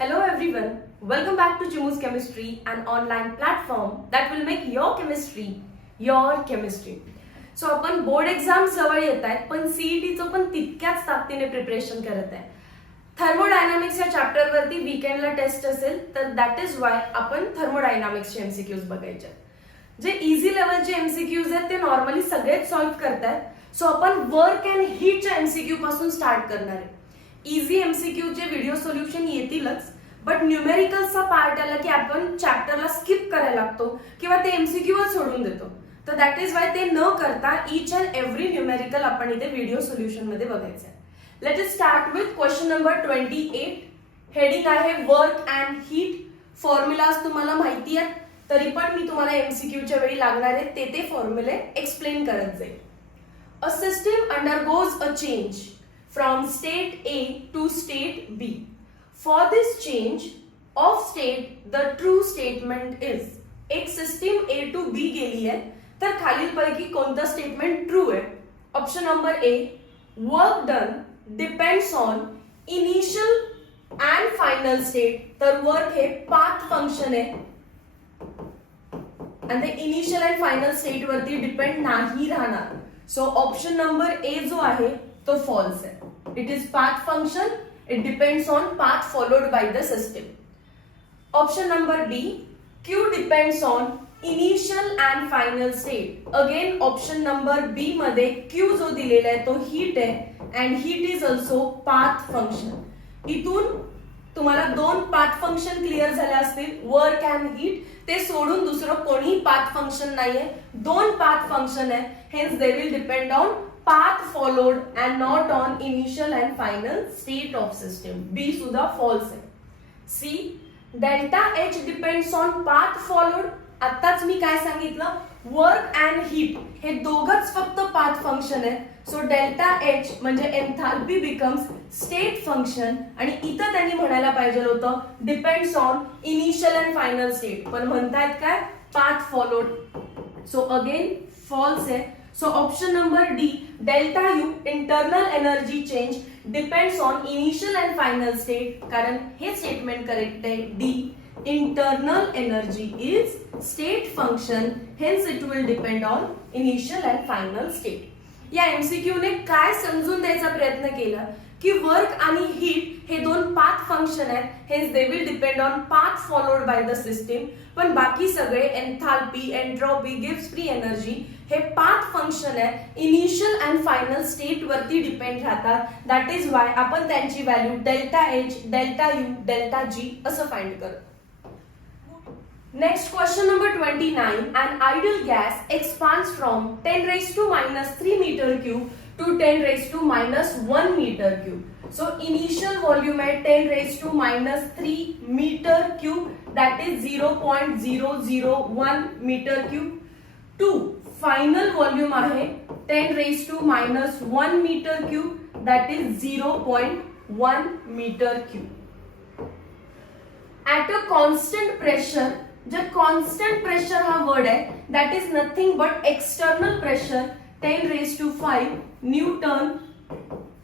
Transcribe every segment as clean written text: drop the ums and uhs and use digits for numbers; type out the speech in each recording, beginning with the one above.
Hello everyone, welcome back to Chimu's Chemistry, an online platform that will make your chemistry your chemistry. So आपण board exam जवळ येत आहेत पण सीईटीचं पण तितक्याच ताकदीने प्रिपरेशन करत आहे. थर्मोडायनामिक्स या चॅप्टर वरती वीकेंडला टेस्ट असेल तर दॅट इज वाय आपण थर्मोडायनामिक्सचे एमसीक्यूज बघायचे. जे इझी लेवलचे एमसीक्यूज आहेत ते नॉर्मली सगळेच सॉल्व्ह करतात. सो आपण वर्क अँड हीटच्या एमसीक्यू पासून स्टार्ट करणार आहे. इझी एमसीक्यूचे व्हिडिओ सोल्युशन येतीलच, बट न्यूमेरिकल्सचा पार्ट आला की आपण चॅप्टरला स्किप करायला लागतो किंवा ते एमसीक्यूवर सोडून देतो. तर दॅट इज वाय ते न करता इच अँड एव्हरी न्यूमेरिकल आपण इथे व्हिडिओ सोल्युशन मध्ये बघायचं आहे. Let us start with question number 28. Heading आहे वर्क अँड हीट. फॉर्म्युलाज तुम्हाला माहिती आहेत, तरी पण मी तुम्हाला एमसीक्यूच्या वेळी लागणारे ते फॉर्म्युले एक्सप्लेन करत जाईल. A system undergoes a change from state A to state B. For this change of state, the true statement is एक सिस्टीम A to B गेली आहे तर खालीलपैकी कोणतं स्टेटमेंट ट्रू आहे? Option number A, work done depends on initial and final state. तर work हे path function आहे आणि ते इनिशियल अँड फायनल स्टेट वरती डिपेंड नाही राहणार. सो ऑप्शन नंबर ए जो आहे तो फॉल्स आहे. It is path function. It depends on path followed by the system. Option number B, Q depends on initial and final state. Again, option number B मध्ये Q जो दिलेला आहे तो heat आहे and heat is also path function. इथून तुम्हाला दोन path function clear झाले असतील, वर्क अँड हीट. ते सोडून दुसरं कोणी path function नाहीये, दोन path function आहे. Hence they will depend on path followed and not on initial and final state of system. B सुद्धा false आहे. C, delta H depends on path followed. आताच मी काय सांगितलं, वर्क अँड हीट हे दोघच फक्त पाथ फंक्शन आहे. सो डेल्टा एच म्हणजे एन्थाल्पी बिकम्स स्टेट फंक्शन आणि इथं त्यांनी म्हणायला पाहिजे होतं depends on initial and final state, पण म्हणतायत काय path followed. So again false आहे. So option number D, delta U internal energy change depends on initial and final state. कारण हे स्टेटमेंट करेक्ट आहे. D, internal energy is state function, hence it will depend on initial and final state. या MCQ ने काय समजून द्यायचा प्रयत्न केला की वर्क आणि हीट हे दोन पाथ फंक्शन आहेत, hence they will depend on path followed by the system. पण बाकी सगळे एन्थाल्पी, एन्ट्रोपी, गिव्स फ्री एनर्जी हे पाथ फंक्शन आहे, इनिशियल अँड फायनल स्टेट वरती डिपेंड राहतात. दॅट इज वाय आपण त्यांची value delta H, delta U, delta G असं फाइंड करतो. Next question number 29. An ideal gas expands from 10 raised to minus 3 meter cube to 10 raised to minus 1 meter cube. So initial volume at 10 raised to minus 3 meter cube, that is 0.001 meter cube, to final volume आहे 10 raised to minus 1 meter cube, that is 0.1 meter cube. At a constant pressure, जे constant pressure हा word आहे that is nothing but external pressure 10 raised to 5 newton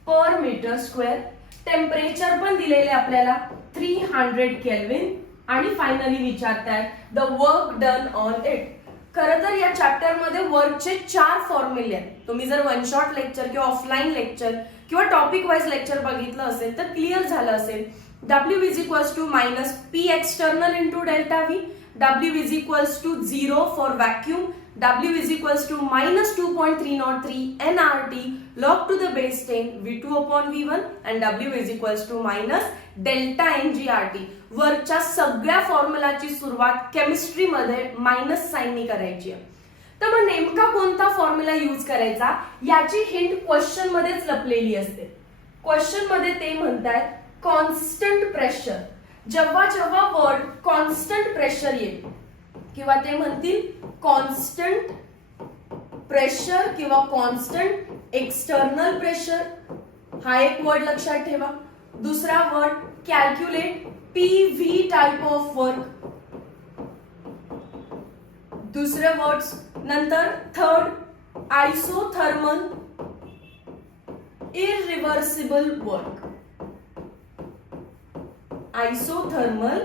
per metre square. Temperature पण दिलेले आपल्याला 300 kelvin आणि finally विचारतायत the work done on it. खरं तर या चॅप्टर मध्ये वर्कचे 4 फॉर्म्युले आहेत. तुम्ही जर वन शॉट लेक्चर किंवा ऑफलाईन लेक्चर किंवा टॉपिक वाइज लेक्चर बघितलं असेल तर क्लिअर झालं असेल. W is equals to minus P external into delta V. W is equals to 0 for vacuum. W is equals to minus 2.303 nRT log to the base 10 V2 upon V1 and W is equals to minus delta NGRT. वर्कच्या सगळ्या फॉर्म्युलाची सुरुवात chemistry मध्ये minus साइननी करायची आहे. तर मग नेमका कोणता formula use करायचा याची हिंट क्वेश्चन मध्येच लपलेली असते. क्वेश्चन मध्ये ते म्हणतात कॉन्स्टंट प्रेशर. जेव्हा जेव्हा वर्ड कॉन्स्टंट प्रेशर येईल किंवा ते म्हणतील कॉन्स्टंट प्रेशर किंवा कॉन्स्टंट एक्सटर्नल प्रेशर, हा एक वर्ड लक्षात ठेवा. दुसरा word calculate PV type of work. दुसरे वर्ड्स नंतर third isothermal irreversible work. Isothermal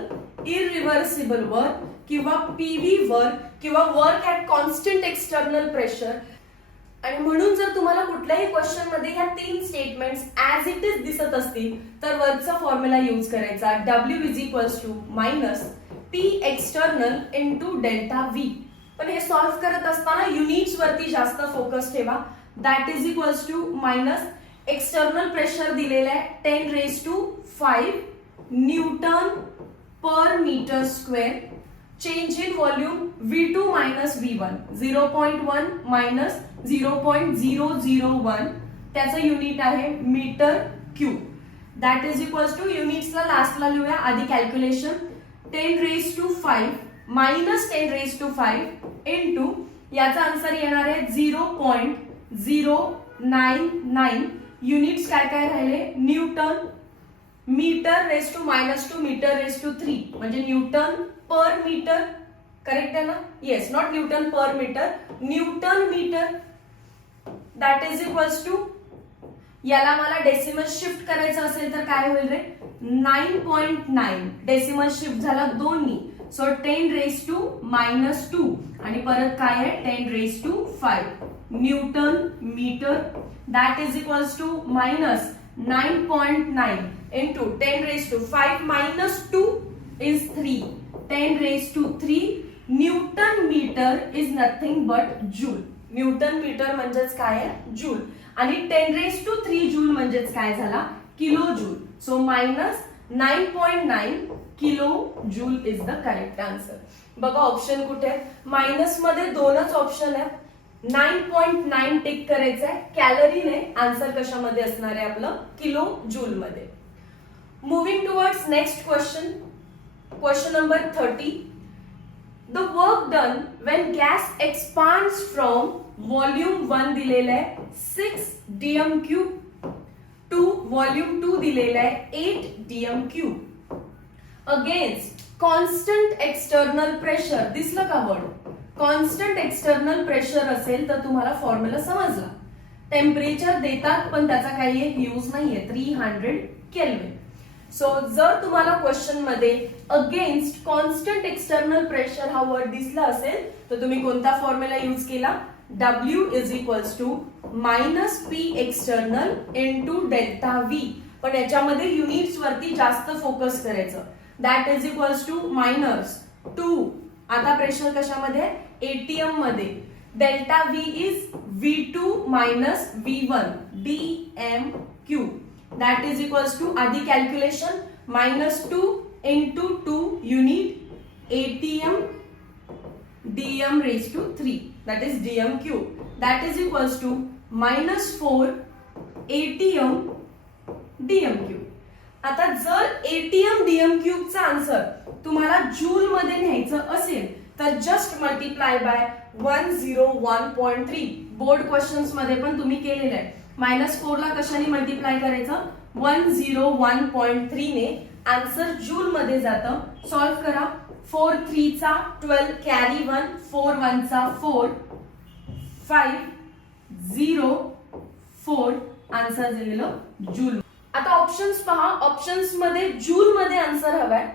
irreversible work किंवा पीव्ही वर्क किंवा work at constant external pressure. आणि म्हणून जर तुम्हाला कुठल्याही क्वेश्चन मध्ये ह्या 3 स्टेटमेंट्स ऍज इट इज दिसत असतील तर वरचा फॉर्म्युला यूज करायचा, W is equals to minus P external into delta V. पण हे सॉल्व्ह करत असताना युनिट्स वरती जास्त फोकस ठेवा. That is equals to minus external pressure दिलेलं आहे 10⁵ newton per metre square. Change in volume V2 minus V1 0.1 minus 0.001 त्याचं युनिट आहे metre cube. That is equals to युनिट्सला लास्टला लिहूया आधी कॅल्क्युलेशन 10⁵ मायनस 10⁵ इंटू याचा आन्सर येणार आहे 0.099. युनिट्स काय काय राहिले newton metre raise to minus 2 metre raise to 3 म्हणजे न्यूटन पर मीटर. करेक्ट आहे ना? Yes, not newton per metre, newton metre. That is equals to याला मला डेसिमल शिफ्ट करायचं असेल तर काय होईल रे 9.9. डेसिमल शिफ्ट झाला दोन्ही, सो 10⁻². आणि परत काय आहे 10⁵ newton metre. That is equals to minus 9.9 into 10⁵ minus 2 is 3. 10⁻³ newton metre is nothing but joule. Newton metre म्हणजेच काय आहे जूल. आणि 10⁻³ जूल म्हणजेच काय झाला kilo joule. So minus 9.9 kilo joule is the correct answer. बघा ऑप्शन कुठे आहे, मायनस मध्ये दोनच ऑप्शन आहेत. 9.9 टिक करायचं आहे, कॅलरीने आन्सर कशामध्ये असणार आहे आपलं किलो जूल मध्ये. Moving towards next question, question number 30. The work done when gas expands from volume 1 दिलेला आहे 6 dm³ to volume 2 दिलेला आहे 8 dm³ against constant external pressure. दिसलं का वर्ड? कॉन्स्टंट एक्सटर्नल प्रेशर असेल तर तुम्हाला फॉर्म्युला समजला. टेम्परेचर देतात पण त्याचा काही यूज नाहीये 300 केल्विन. सो जर तुम्हाला क्वेश्चन मध्ये अगेन्स्ट कॉन्स्टंट एक्सटर्नल प्रेशर हा वर्ड दिसला असेल तर तुम्ही कोणता फॉर्म्युला यूज केला W is equals to minus P external into delta V. पण याच्यामध्ये युनिट्स वरती जास्त फोकस करायचं. That is equals to minus 2. आता प्रेशर कशामध्ये एटीएम मध्ये. Delta V is V2 minus V1 dm³. That is equals to आधी calculation minus 2 into 2 unit ATM dm⁻³ that is dm³. That is equals to minus 4 ATM dm³. आता जर ATM dm³ चा answer तुम्हाला joule मध्ये न्यायचं असेल तर just multiply by 101.3. Board questions मध्ये पण तुम्ही केलेलं आहे. -4 ला कशाने मल्टिप्लाय करायचं 101.3 ने. आन्सर जूल मध्ये जातं. सॉल्व्ह करा. 4 3 चा 12 कॅरी 1 4 1 चा 4 5 0 4. आन्सर दिलेलं जूल. आता ऑप्शन्स पहा. ऑप्शन्स मध्ये जूल मध्ये आन्सर हवाय.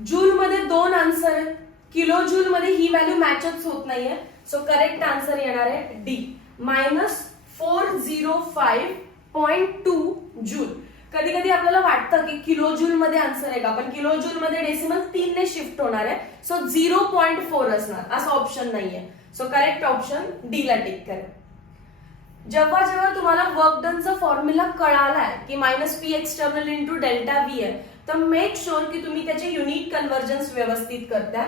जूल मध्ये 2 आन्सर आहेत. किलो जूल मध्ये ही व्हॅल्यू मॅचच होत नाहीये. सो करेक्ट आन्सर येणार आहे डी -405.2 जूल. कधी कधी आपल्याला वाटतं की किलो जूल मध्ये आन्सर आहे का, पण किलो जूल मध्ये डेसिमल 3 ने शिफ्ट होणार आहे. सो 0.4 असणार. असं ऑप्शन नाहीये. सो करेक्ट ऑप्शन डी ला टिक करा. जेव्हा जेव्हा तुम्हाला वर्क डनचा फॉर्म्युला कळालाय की minus P external into delta V आहे तर मेक शुअर की तुम्ही त्याचे युनिट कन्व्हर्जन्स व्यवस्थित करता.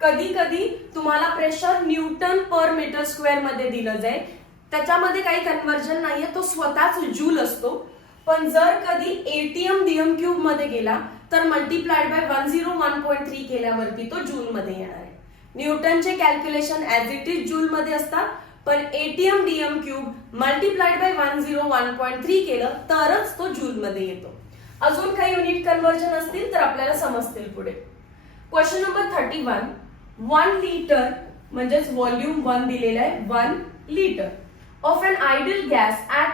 कधी कधी तुम्हाला pressure Newton per metre square मध्ये दिलं जाईल, त्याच्यामध्ये काही कन्व्हर्जन नाहीये, तो स्वतःच जूल असतो. पण जर कधी एटीएम dm³ मध्ये गेला तर मल्टिप्लाइड बाय 101.3 केल्यावरती तो जूल मध्ये येणार आहे. न्यूटनचे calculation as it is joule मध्ये असतात, पण एटीएम dm³ मल्टिप्लाइड बाय 101.3 केलं तरच तो जूल मध्ये येतो. अजून काही युनिट कन्व्हर्जन असतील तर आपल्याला समजतील पुढे. Question number 31. 1 लिटर म्हणजेच व्हॉल्यूम 1 दिलेला आहे 1 litre of an ideal gas at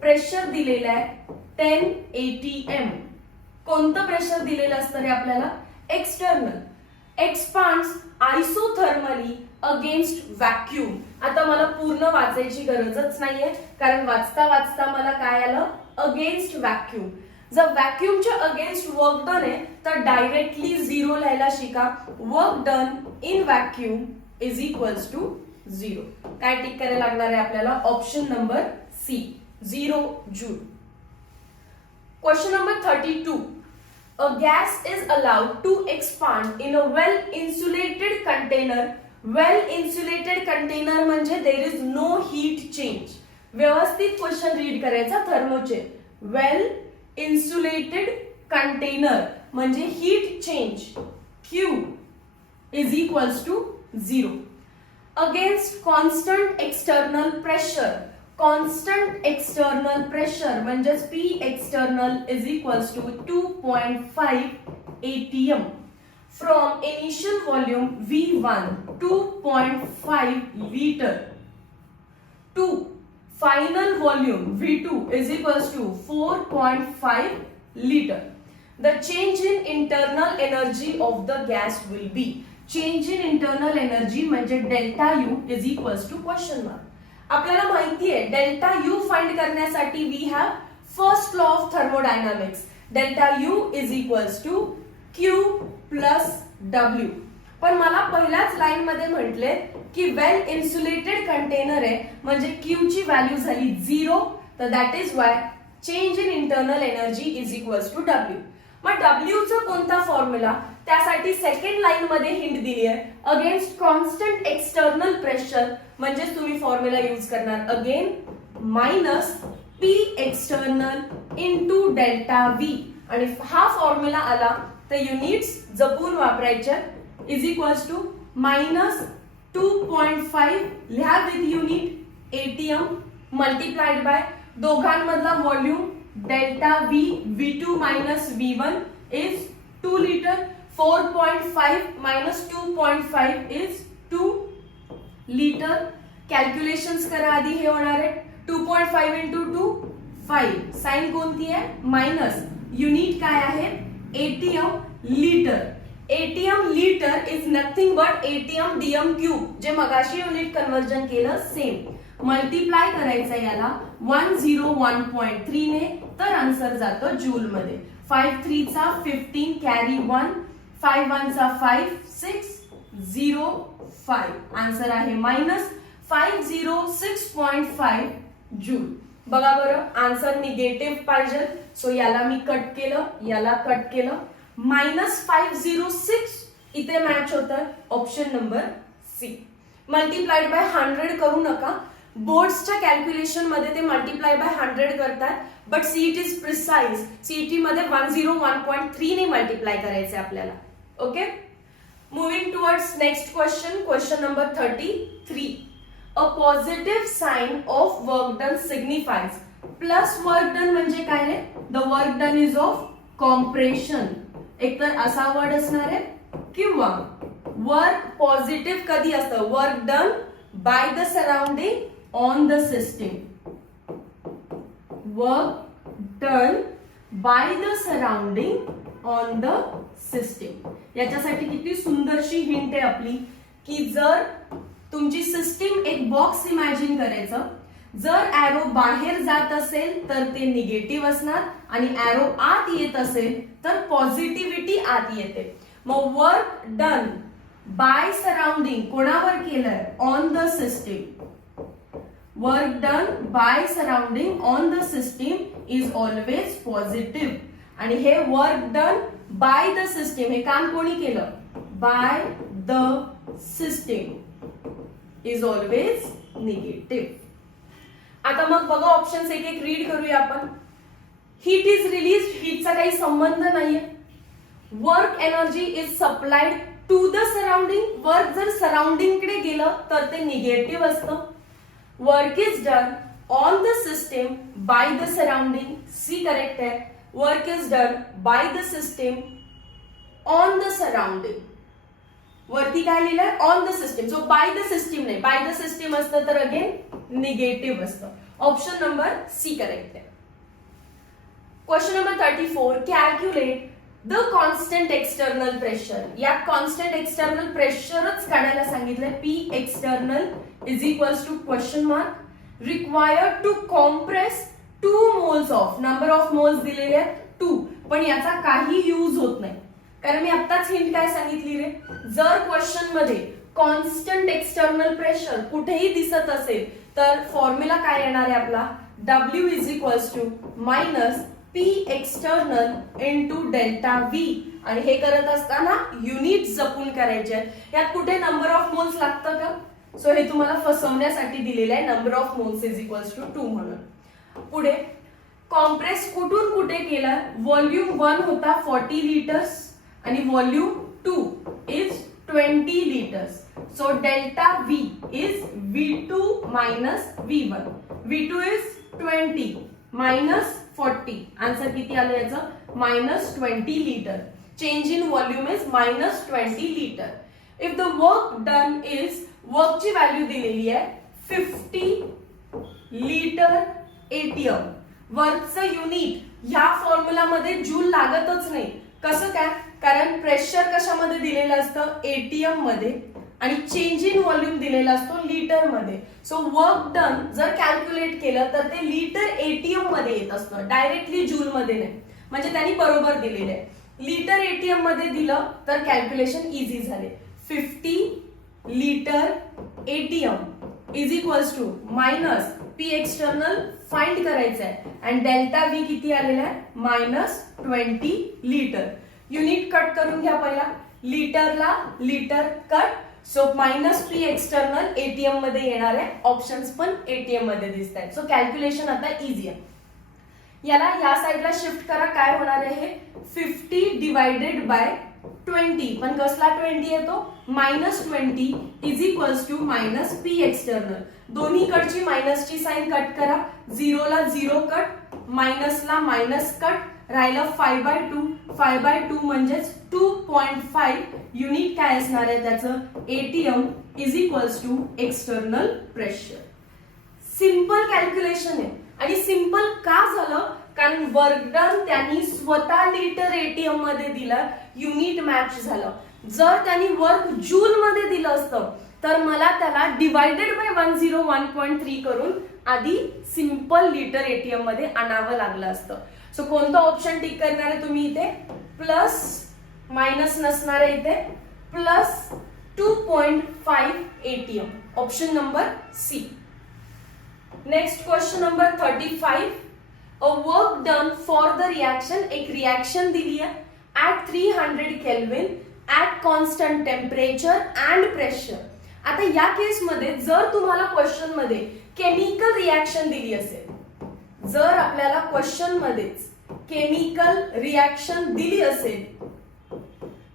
pressure दिलेला आहे 10 atm. कोणतं प्रेशर दिलेलं असतं रे आपल्याला? External. Expands isothermally against vacuum. आता मला पूर्ण वाचायची गरजच नाहीये, कारण वाचता वाचता मला काय आलं? Against vacuum. जर व्हॅक्यूमच्या अगेन्स्ट वर्क डन आहे तर डायरेक्टली 0 लिहायला शिका. Work done in vacuum is equals to 0. काय टिक करायला लागणार आहे आपल्याला? Option number C, 0 joule. Question number 32. A gas is allowed to expand in a well insulated container. Well insulated container म्हणजे there is no heat change. व्यवस्थित question read करायचा थर्मोचे. Well insulated container म्हणजे heat change Q is equals to 0. Against constant external pressure. Constant external pressure म्हणजेच P external is equals to 2.5 atm from initial volume V1 2.5 liter to final volume V2 is equals to 4.5 liter. The change in internal energy of the gas will be. Change in internal energy म्हणजे delta U is equals to question mark. आपल्याला माहिती आहे delta U find करण्यासाठी we have first law of thermodynamics. Delta U is equals to Q plus W. पण मला पहिल्याच line मध्ये म्हटले की वेल इन्सुलेटेड कंटेनर आहे म्हणजे क्यू ची व्हॅल्यू झाली 0. तर that is why change in internal energy is equals to W. मग डब्ल्यू चा कोणता फॉर्म्युला? त्यासाठी सेकंड लाईन मध्ये हिंट दिली आहे. अगेन्स्ट कॉन्स्टंट एक्सटर्नल प्रेशर म्हणजे तुम्ही फॉर्म्युला यूज करणार again minus P external into delta V. आणि हा फॉर्म्युला आला तर युनिट्स जपून वापरायच्या. इज इक्वल्स टू मायनस 2.5 लिहा with unit ATM multiplied by दोघांमधला volume delta V V2 minus V1 is 2 litre. 4.5 minus 2.5 is 2 litre. Calculations करा आधी. हे होणार आहे 2.5 into 2 5. साइन कोणती आहे? मायनस. युनिट काय आहे? ATM litre. ATM litre is nothing but ATM DM cube, जे मगाशी युनिट कन्वर्जन केलं सेम. मल्टिप्लाय करायचं याला 101.3 ने तर आन्सर जातो जूल मध्ये. 5 3 चा 15 कॅरी 1 5 1 चा 5 605. आन्सर आहे मायनस 506.5 जूल. बघा बरं आन्सर निगेटिव्ह पाहिजे सो याला मी कट केलं, याला कट केलं. मायनस 506 इथे मॅच होतं. Option number C. Multiplied by 100 करू नका. बोर्ड्सच्या कॅल्क्युलेशन मध्ये ते मल्टिप्लाय बाय 100 करतात. But CET is precise. CET मध्ये 101.3 ने मल्टिप्लाय करायचे आपल्याला. Okay. Moving towards next question. Question number 33. A positive sign of work done signifies. Plus work done म्हणजे काय रे? The work done is of compression. एकतर असा वर्ड असणार आहे किंवा वर्क पॉझिटिव्ह कधी असतं? Work done by the surrounding on the system. Work done by the surrounding on the system. याच्यासाठी किती सुंदरशी हिंट आहे आपली की जर तुमची सिस्टीम एक बॉक्स इमॅजिन करायचं. जर ॲरो बाहेर जात असेल तर ते निगेटिव्ह असणार आणि ॲरो आत येत असेल तर पॉझिटिव्हिटी आत येते. मग वर्क डन बाय सराउंडिंग कोणावर केलंय? On the system. Work done by surrounding on the system is always positive. आणि हे work done by the system हे काम कोणी केलं? Bye the system is always negative. आता मग बघा ऑप्शन्स एक एक रीड करूया आपण. Heat is release. हीटचा काही संबंध नाहीये. Work energy is supplied to the surrounding. Work जर सराउंडिंग कडे गेलं तर ते निगेटिव्ह असतं. Work is done on the system by the surrounding. C correct आहे. Work is done by the system on the surrounding. वरती काय लिहिलंय? On the system. So by the system नाही. बाय द सिस्टीम असतं तर again negative असतं. Option number C correct आहे. 34. A gas is allowed to expand in a well insulated container. Well insulated container means there is no heat change. Well insulated container म्हणजे question number 34, calculate the constant external pressure. यात constant external प्रेशरच काढायला सांगितलंय. P external is equals to question mark required to compress 2 moles of, number of moles दिलेले आहेत 2, पण याचा काही यूज होत नाही कारण मी आत्ताच हिंट काय सांगितली रे, जर क्वेश्चन मध्ये कॉन्स्टंट एक्सटर्नल प्रेशर कुठेही दिसत असेल तर फॉर्म्युला काय येणार आहे आपला, W is equals to minus P external into delta V. आणि हे करत असताना युनिट जपून करायचे. यात कुठे नंबर ऑफ मोल्स लागतं का, सो हे तुम्हाला फसवण्यासाठी दिलेलं आहे, number of moles is equals to 2 म्हणून. पुढे कॉम्प्रेस कुठून कुठे केला, व्हॉल्यूम 1 होता 40 लिटर्स आणि volume 2 is 20 litres. So delta V is V2 minus V1. V2 is 20 minus 40. Answer किती आलं याचं, minus 20 litre. Change in volume is minus 20 litre. If the work done is, वर्कची व्हॅल्यू दिलेली आहे 50 लिटर एटीएम. वर्कचं unit ह्या formula मध्ये joule लागतच नाही. कसं काय, कारण प्रेशर कशामध्ये दिलेलं असतं, एटीएम मध्ये, आणि चेंज इन व्हॉल्यूम दिलेला असतो लिटर मध्ये. सो वर्क डन जर कॅल्क्युलेट केलं तर ते लिटर एटीएम मध्ये येत असतं, डायरेक्टली जूल मध्ये नाही. म्हणजे त्यांनी बरोबर दिलेलं आहे. लिटर एटीएम मध्ये दिलं तर कॅल्क्युलेशन इझी झाले. 50 litre ATM is equals to minus P external find करायचं आहे आणि डेल्टा व्ही किती आलेला आहे, मायनस 20 लिटर. युनिट कट करून घ्या पहिला, लिटरला litre cut. So minus P external ATM मध्ये येणार आहे, ऑप्शन्स पण एटीएम मध्ये दिसत आहेत. सो कॅल्क्युलेशन आता इझी आहे. याला या साइडला शिफ्ट करा, काय होणार आहे, 50 डिवाइडेड बाय 20, पण कसला 20 येतो, minus 20 is equals to minus P external. दोन्हीकडची मायनसची साइन कट करा, 0 ला 0 कट, मायनसला मायनस कट, राहिलं 5/2. 5/2 म्हणजेच 2.5. युनिट काय असणार आहे त्याचं, ATM is equals to external pressure. Simple calculation आहे. आणि सिंपल का झालं, कारण वर्क डन त्यांनी स्वतः लिटर एटीएम मध्ये दिलं, युनिट मॅच झालं. जर त्यांनी वर्क जूल मध्ये दिलं असतं तर मला त्याला डिवाइडेड बाय 101.3 करून आधी सिंपल लिटर एटीएम मध्ये आणावं लागलं असतं. सो कोणतं ऑप्शन टिक करणार आहे तुम्ही इथे, प्लस मायनस नसणार आहे इथे, plus 2.5 ATM, option number C. Next question number 35, a work done for the reaction. एक रिएक्शन दिली आहे at 300 kelvin at constant temperature and pressure. आता या केस मध्ये जर तुम्हाला क्वेश्चन मध्ये केमिकल रिएक्शन दिली असेल, जर आपल्याला क्वेश्चन मध्येच केमिकल रिएक्शन दिली असेल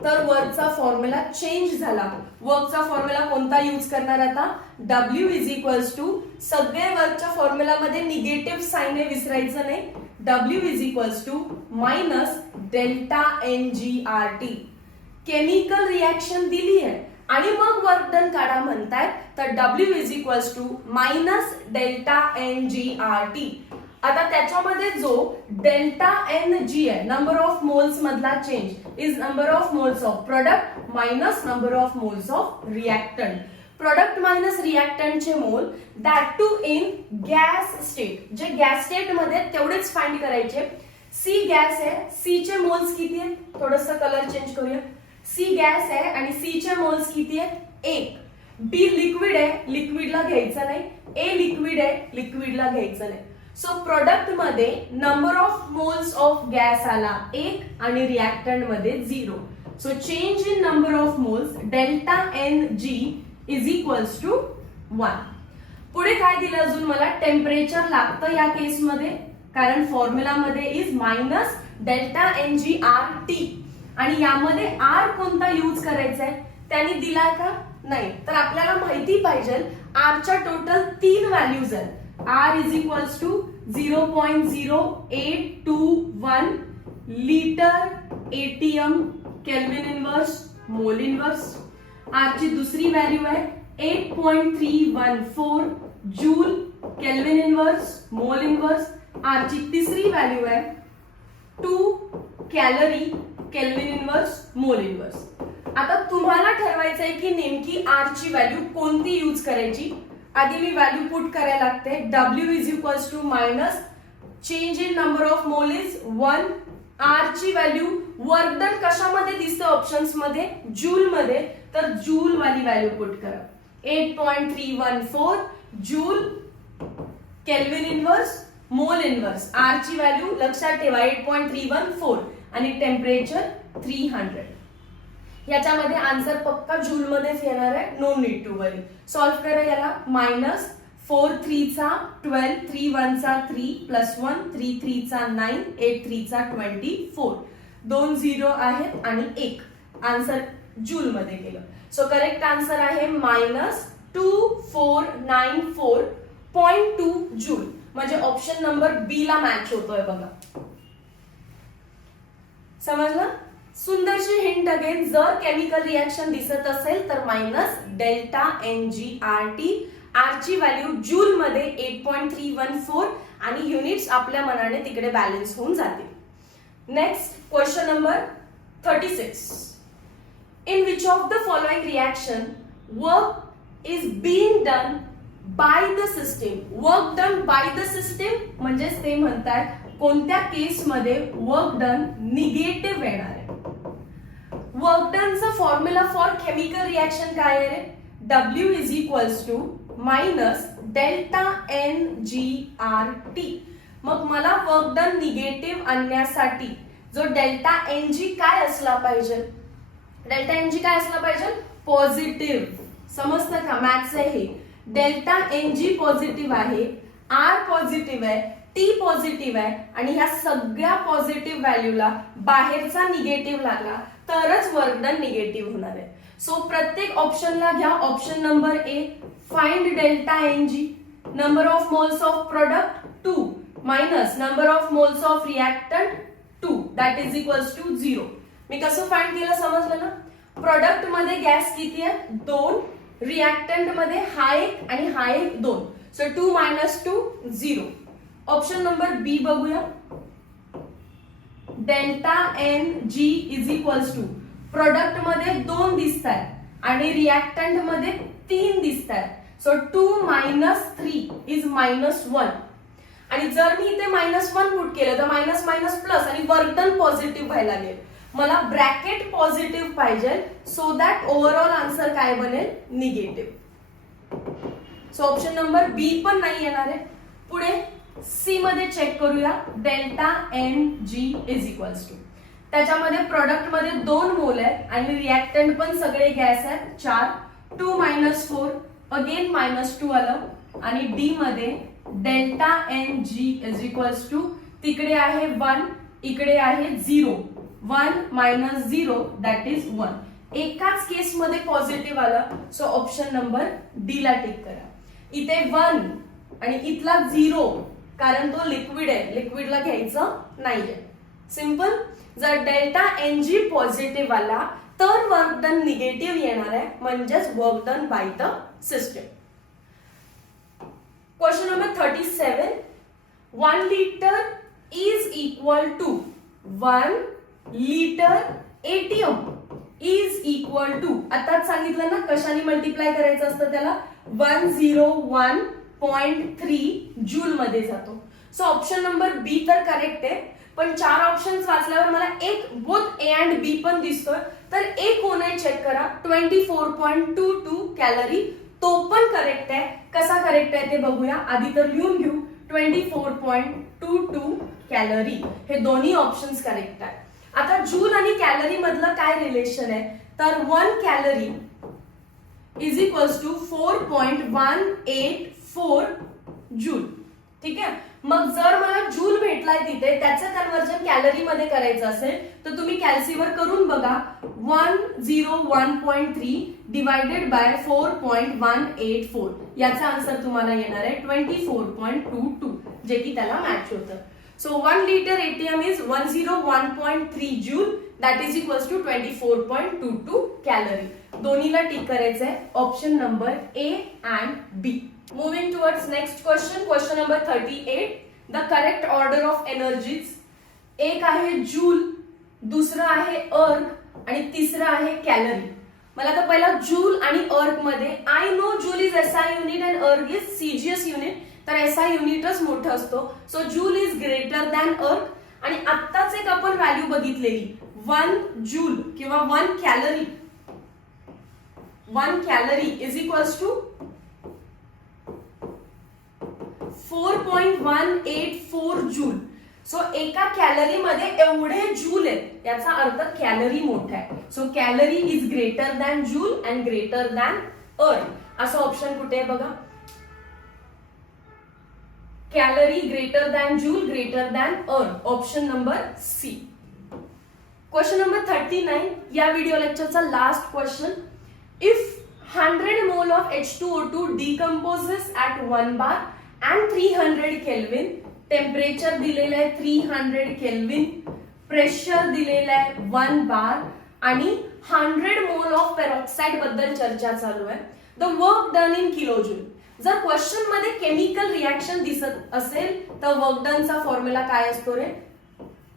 तर वर्कचा फॉर्म्युला चेंज झाला. वर्कचा फॉर्म्युला कोणता यूज करणार आता, W इज इक्वल्स टू, सगळे वर्कच्या फॉर्म्युला मध्ये निगेटिव्ह साइन आहे, विसरायचं नाही. W is equals to minus delta NgRT. Chemical reaction दिली आहे आणि मग वर्क डन काढा म्हणतायत, तर W is equals to minus delta NgRT. आता त्याच्यामध्ये जो डेल्टा Ng आहे, नंबर ऑफ मोल्स मधला change, is number of moles of product minus number of moles of reactant. Product minus रिएक्टंटचे mole, that too in gas state. जे gas state मध्ये तेवढेच find करायचे. सी गॅस आहे, C चे moles किती आहेत, थोडस कलर चेंज करूया. सी गॅस आहे आणि सी चे मोल्स किती आहेत, 1. बी लिक्विड आहे, लिक्विडला घ्यायचं नाही. ए लिक्विड आहे, लिक्विडला घ्यायचं नाही. सो प्रोडक्ट मध्ये number of moles of gas आला 1 आणि रिएक्टंट मध्ये 0. So change in number of moles delta Ng is equals to 1. पुढे काय दिलं अजून मला, टेम्परेचर लागतं या केस मध्ये, कारण फॉर्म्युला मध्ये इज मायनस डेल्टा NgRT आणि यामध्ये R कोणता यूज करायचा आहे, त्यांनी दिलाय का, नाही. तर आपल्याला माहिती पाहिजे R च्या टोटल 3 व्हॅल्यूज आहेत. R is equals to 0.0821 liter ATM Kelvin inverse mole inverse. R ची दुसरी व्हॅल्यू आहे 8.314 joule Kelvin inverse mole inverse. R ची तिसरी व्हॅल्यू आहे 2 calorie kelvin inverse mole inverse. आता तुम्हाला ठरवायचं आहे की नेमकी R ची व्हॅल्यू कोणती यूज करायची. आधी मी व्हॅल्यू पुट करायला लागते. W is equals to minus change in number of mole is 1. R ची व्हॅल्यू वर्क डन कशामध्ये दिसते ऑप्शन्स मध्ये, जूल मध्ये, तर जूल वाली व्हॅल्यू पुट करा. 8.314 joule kelvin inverse mole inverse. R ची व्हॅल्यू लक्षात ठेवा 8.314 आणि टेम्परेचर 300. याच्यामध्ये आन्सर पक्का जूल मध्येच येणार आहे, no need to worry. Solve करा याला. मायनस 4 3 चा 12, 3 1 चा 3 प्लस 1, 3 3 चा 9, 8 3 चा 24. 2 0 आहेत आणि 1. आन्सर जूल मध्ये केलं. सो करेक्ट आन्सर आहे मायनस 2494.2 जूल. म्हणजे ऑप्शन नंबर बी ला मॅच होतोय बघा. समजलं? सुंदरशी हिंट अगेन. जर केमिकल रिएक्शन दिसत असेल तर मायनस डेल्टा NgRT. R ची व्हॅल्यू जूल मध्ये 8.314 आणि युनिट्स आपल्या मनाने तिकडे बॅलन्स होऊन जातील. Next question number 36. In which of the following reaction work is being done by the system? Work done by the system म्हणजे ते म्हणतात कोणत्या केस मध्ये वर्क डन निगेटिव्ह येणार आहे. वर्क डनचा फॉर्म्युला फॉर केमिकल रिएक्शन काय आहे? W is equals to minus delta NgRT. मग मला वर्क डन निगेटिव्ह आणण्यासाठी जो डेल्टा NG काय असला पाहिजे? डेल्टा NG काय असला पाहिजे? पॉझिटिव्ह. समजतं का? मॅथ्स आहे हे. डेल्टा NG पॉझिटिव्ह आहे, R पॉझिटिव्ह आहे, T पॉझिटिव्ह आहे आणि ह्या सगळ्या पॉझिटिव्ह व्हॅल्यूला बाहेरचा निगेटिव्ह लागला तरच वर्क डन निगेटिव्ह होणार आहे. सो प्रत्येक ऑप्शनला घ्या. Option number A, find delta NG. Number of moles of product 2 minus number of moles of reactant 2 that is equals to 0. मी कसं फाइंड केलं समजलं ना? प्रोडक्ट मध्ये गॅस किती आहे? 2. रिएक्टंट मध्ये हा एक आणि हा एक 2. So 2 minus 2 0. Option number B बघूया. Delta NG is equals to product मध्ये 2 दिसतात आणि रिएक्टंट मध्ये 3 दिसतात. So 2 minus 3 is minus 1. आणि जर मी इथे -1 पुट केलं तर मायनस मायनस प्लस आणि वर्क डन पॉझिटिव्ह व्हायला लागेल. मला ब्रॅकेट पॉझिटिव्ह पाहिजे सो दॅट ओव्हरऑल आन्सर काय बनेल? Negative. So option number B पण नाही येणार आहे. पुढे सी मध्ये चेक करूया. Delta NG is equals to त्याच्यामध्ये प्रोडक्ट मध्ये 2 मोल आहेत आणि रिएक्टंट पण सगळे गॅस आहेत 4. 2 मायनस 4 अगेन -2 आलं आणि डी मध्ये delta NG is equals to तिकडे आहे 1, इकडे आहे 0. 1 मायनस 0 दॅट इज 1. एकाच केस मध्ये पॉझिटिव्ह आलं. सो ऑप्शन नंबर डी ला टिक करा. इथे 1 आणि इथला 0 कारण तो लिक्विड आहे, लिक्विडला घ्यायचं नाहीये. सिंपल. जर डेल्टा NG पॉझिटिव्ह आला तर वर्क डन निगेटिव्ह येणार आहे म्हणजेच work done by the system. Question number 37. 1 liter is equal to 1 liter ATM is equal to आताच सांगितलं ना कशाने मल्टिप्लाय करायचं असतं त्याला 101.3 जूल मध्ये जातो. सो ऑप्शन नंबर बी तर करेक्ट आहे. पण 4 ऑप्शन्स वाचल्यावर मला एक बोथ ए अँड बी पण दिसतोय तर ए कोण आहे चेक करा. 24.22 कॅलरी तो पण करेक्ट आहे. कसा करेक्ट आहे ते बघूया. आधी तर लिहून घेऊ. 24.22 कॅलरी हे दोन्ही ऑप्शन्स करेक्ट आहे. आता जूल आणि कॅलरी मधलं काय रिलेशन आहे तर 1 calorie is equals to 4.184 joule. ठीक आहे. मग जर मला जूल भेटलाय तिथे त्याचं कन्वर्जन कॅलरी मध्ये करायचं असेल तर तुम्ही कॅल्सीवर करून बघा. 101.3 डिवायडेड बाय 4.184 याचा आन्सर तुम्हाला येणार आहे 24.22 जे की त्याला मॅच होतं. सो 1 liter ATM इज 101.3 joule that is equals to 24.22 calorie. दोन्हीला टिक करायचं आहे. Option number A and B. Moving towards next question, question number 38. The correct order of energies एक आहे जूल, दुसरं आहे अर्क आणि तिसरं आहे कॅलरी. मला आता पहिला जूल आणि अर्क मध्ये, I know joule is SI unit and erg is CGS unit, तर एसआय युनिटच मोठं असतो. So joule is greater than erg. आणि आत्ताच एक आपण व्हॅल्यू बघितलेली 1 जूल किंवा 1 calorie is equals to 4.184 joule. So एका कॅलरी मध्ये एवढे जूल आहेत, याचा अर्थ कॅलरी मोठा आहे. So calorie is greater than joule and greater than erg. असं ऑप्शन कुठे आहे बघा, calorie greater than joule greater than erg, option number C. Question number 39 या व्हिडिओ लेक्चरचा last question. If 100 mole of H2O2 decomposes at 1 bar and 300 kelvin, temperature दिलेलं आहे 300 kelvin, pressure दिलेलं आहे 1 बार आणि 100 मोल ऑफ पेरॉक्साइड बद्दल चर्चा चालू आहे. The work done in kilojoule. जर क्वेश्चन मध्ये केमिकल रिएक्शन दिसत असेल तर वर्क डनचा फॉर्म्युला काय असतो रे,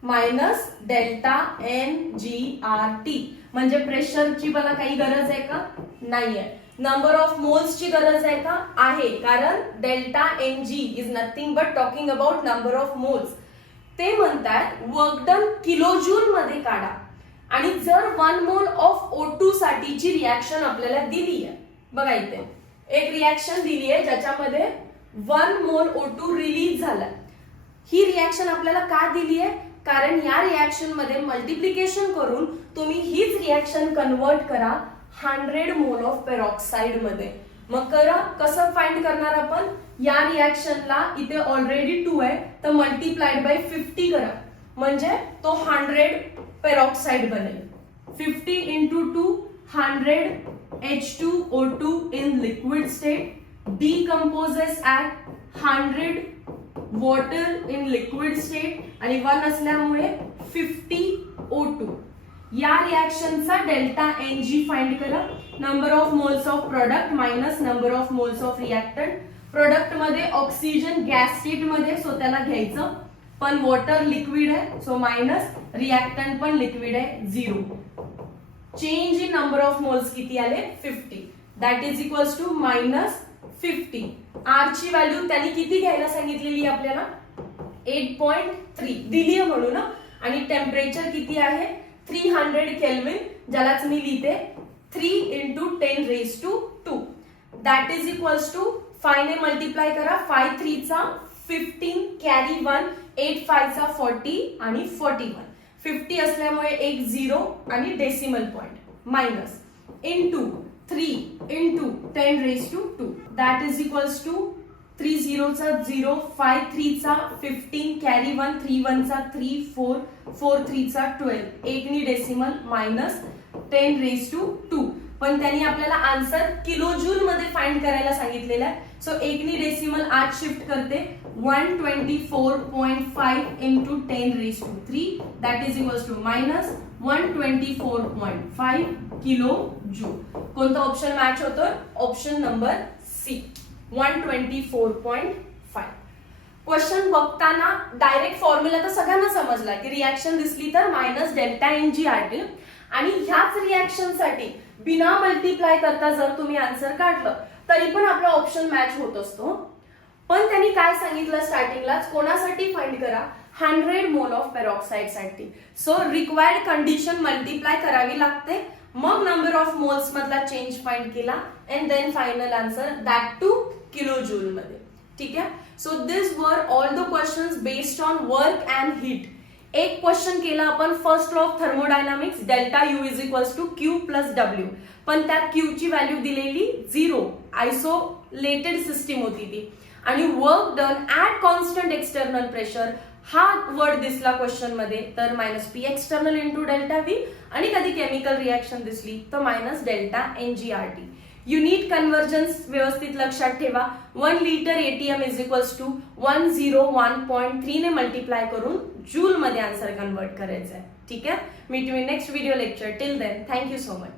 मायनस डेल्टा NGRT. म्हणजे प्रेशरची मला काही गरज आहे का, नाहीये. नंबर ऑफ मोल्सची गरज आहे का, आहे, कारण delta NG is nothing but talking about number of moles. ते म्हणतात वर्क डन किलोजूल मध्ये काढा. आणि जर 1 मोल ऑफ O2 साठीची रिएक्शन आपल्याला दिली आहे, बघा इथे एक रिएक्शन दिली आहे ज्याच्यामध्ये 1 मोल O2 रिलीज झाला. ही रिएक्शन आपल्याला का दिली आहे, कारण या रिएक्शन मध्ये मल्टिप्लिकेशन करून तुम्ही हीच रिएक्शन कन्वर्ट करा 100 मोल ऑफ पेरॉक्साइड मध्ये. मग करा, कसं फाइंड करणार आपण, या रिएक्शनला इथे ऑलरेडी 2 आहे तर मल्टिप्लाइड बाय 50 करा, म्हणजे तो 100 पेरॉक्साइड बनेल. 50 into 2 100 H2O2 in liquid state decomposes at 100 water in liquid state आणि 1 असल्यामुळे 50 O2. या रिएक्शनचा डेल्टा NG फाइंड करा. Number of moles of product minus number of moles of reactant. Product मध्ये ऑक्सिजन गॅस स्टेट मध्ये, सो त्याला घ्यायचं, पण वॉटर लिक्विड आहे सो मायनस, रिएक्टंट पण लिक्विड आहे 0. Change in number of moles किती आले, 50. That is equals to minus 50. R ची व्हॅल्यू त्यांनी किती घ्यायला सांगितलेली आपल्याला, 8.3 दिली आहे म्हणून. आणि टेम्परेचर किती आहे 300 केल्विन, ज्यालाच मी लिहिते 3 into 10 raised to 2. That is equals to 5 ने मल्टिप्लाय करा, 5 3 चा 15, कॅरी 1, 8 5 चा 40 आणि 41. 50 असल्यामुळे एक 0 आणि decimal point minus into 3 into 10 raised to 2. That is equals to 3 0 चा 0, 5 3 चा 15, कॅरी 1, 3 1 चा 3, 4 4 3 चा 12, एक नी डेसिमल मायनस 10 raised to 2. पण त्यांनी आपल्याला आन्सर किलोजूल मध्ये फाइंड करायला सांगितलेला आहे. सो एक नी डेसिमल आज शिफ्ट करते, 124.5 into 10 raised to 3, that is equals to minus 124.5 kilo joule. कोणता ऑप्शन मॅच होतो, ऑप्शन नंबर सी 124.5. क्वेश्चन बघताना डायरेक्ट फॉर्म्युला तर सगळ्यांना समजला की रिएक्शन दिसली तर मायनस डेल्टा NGRT. आणि ह्याच रिएक्शन साठी बिना मल्टिप्लाय करता जर तुम्ही आन्सर काढलं तरी पण आपला ऑप्शन मॅच होत असतो. पण त्यांनी काय सांगितलं स्टार्टिंगलाच, कोणासाठी फाइंड करा, 100 मोल ऑफ पेरॉक्साइड साठी. सो रिक्वायर्ड कंडिशन मल्टिप्लाय करावी लागते, मग नंबर ऑफ मोल्स मधला चेंज फाइंड केला and then final answer, that two kilo joule मध्ये. ठीक आहे. सो दिस वर all the questions based on work and heat. एक क्वेश्चन केला आपण first law of thermodynamics, delta U is equals to Q plus W, पण त्यात Q ची व्हॅल्यू दिलेली 0, आयसोलेटेड सिस्टीम होती ती. आणि work done at constant external pressure हा वर्ड दिसला क्वेश्चन मध्ये तर minus P external into delta V, आणि कधी केमिकल रिएक्शन दिसली तर minus delta NGRT. Unit conversions व्यवस्थित लक्षात ठेवा, 1 litre ATM is equals to 101.3 ने मल्टिप्लाय करून जूल मध्ये आन्सर कन्वर्ट करायचं आहे. ठीक आहे. Meet you in next video lecture. Till then thank you so much.